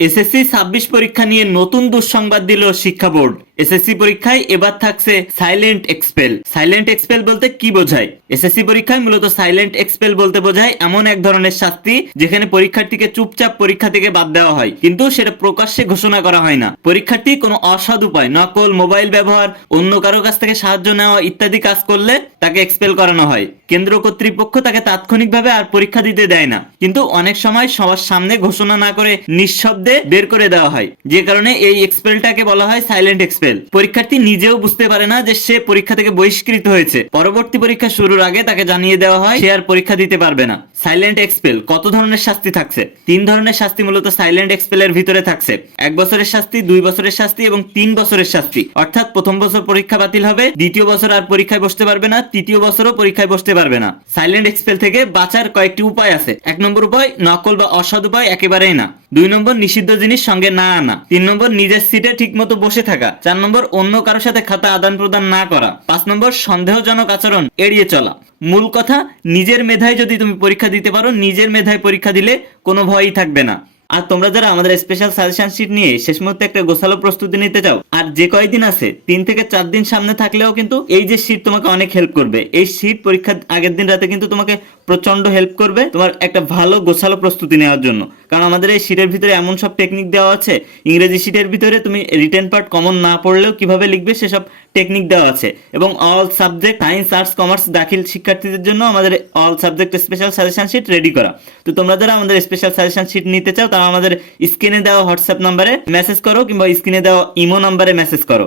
SSC 26 পরীক্ষা নিয়ে নতুন দুঃসংবাদ দিল শিক্ষা বোর্ড। এসএসসি পরীক্ষায় এবার থাকছে সাইলেন্ট এক্সপেল। সাইলেন্ট এক্সপেল বলতে কি বোঝায়? এসএসসি পরীক্ষায় মূলত সাইলেন্ট এক্সপেল বলতে বোঝায় এমন এক ধরনের শাস্তি যেখানে পরীক্ষার্থীকে চুপচাপ পরীক্ষা থেকে বাদ দেওয়া হয়, কিন্তু সেটা প্রকাশ্যে ঘোষণা করা হয় না। পরীক্ষার্থী কোনো অসৎ উপায়, নকল, মোবাইল ব্যবহার, অন্য কারো কাছ থেকে সাহায্য নেওয়া ইত্যাদি কাজ করলে তাকে এক্সপেল করানো হয়। কেন্দ্র কর্তৃপক্ষ তাকে তাৎক্ষণিকভাবে আর পরীক্ষা দিতে দেয় না, কিন্তু অনেক সময় সবার সামনে ঘোষণা না করে নিঃশব্দে বের করে দেওয়া হয়, যে কারণে এই এক্সপেলটাকে বলা হয় সাইলেন্ট এক্সপেল। পরীক্ষার্থী নিজেও বুঝতে পারে না যে সে পরীক্ষা থেকে বহিষ্কৃত হয়েছে। পরবর্তী পরীক্ষা শুরুর আগে তাকে জানিয়ে দেওয়া হয় সে আর পরীক্ষা দিতে পারবে না। সাইলেন্ট এক্সপেল কত ধরনের শাস্তি থাকছে? 3 ধরনের শাস্তি মূলত সাইলেন্ট এক্সপেলের ভিতরে থাকছে। 1 বছরের শাস্তি, 2 বছরের শাস্তি এবং 3 বছরের শাস্তি। অর্থাৎ প্রথম বছর পরীক্ষা বাতিল হবে, দ্বিতীয় বছর আর পরীক্ষায় বসতে পারবে না, তৃতীয় বছরও পরীক্ষায় বসতে পারবে না। সাইলেন্ট এক্সপেল থেকে বাঁচার কয়েকটি উপায় আছে। 1 নম্বর উপায়, নকল বা অসৎ উপায় একেবারেই না। 2 নম্বর, নিষিদ্ধ জিনিস সঙ্গে না আনা। 3 নম্বর, নিজের সিটে ঠিকমতো বসে থাকা। 4 নম্বর, অন্য কারোর সাথে খাতা আদান প্রদান না করা। 5 নম্বর, সন্দেহজনক আচরণ এড়িয়ে চলা। মূল কথা, নিজের মেধায় যদি তুমি পরীক্ষা দিতে পারো, নিজের মেধায় পরীক্ষা দিলে কোনো ভয়ই থাকবে না। আর তোমরা যারা আমাদের স্পেশাল সাজেশন শিট নিয়ে শেষ মুহূর্তে একটা গোছালো প্রস্তুতি নিতে চাও, আর যে কয়দিন আছে 3 থেকে 4 দিন সামনে থাকলেও কিন্তু এই যে শিট তোমাকে অনেক হেল্প করবে। এই শিট পরীক্ষার আগের দিন রাতে কিন্তু তোমাকে প্রচন্ড হেল্প করবে তোমার একটা ভালো গোছালো প্রস্তুতি নেওয়ার জন্য। কারণ আমাদের এই শিটের ভিতরে এমন সব টেকনিক দেওয়া আছে, ইংরেজি শিটের ভিতরে তুমি রিটেন পার্ট কমন না পড়লেও কিভাবে লিখবে সেসব টেকনিক দেওয়া আছে। এবং all subject science, arts, commerce দাখিল শিক্ষার্থীদের জন্য আমাদের all subject special suggestion sheet ready করা। তো তোমরা যারা আমাদের স্পেশাল সাজেশন শিট নিতে চাও তারা আমাদের স্ক্রিনে দেওয়া হোয়াটসঅ্যাপ নাম্বারে মেসেজ করো, কিংবা স্ক্রিনে দেওয়া ইমো নাম্বারে মেসেজ করো।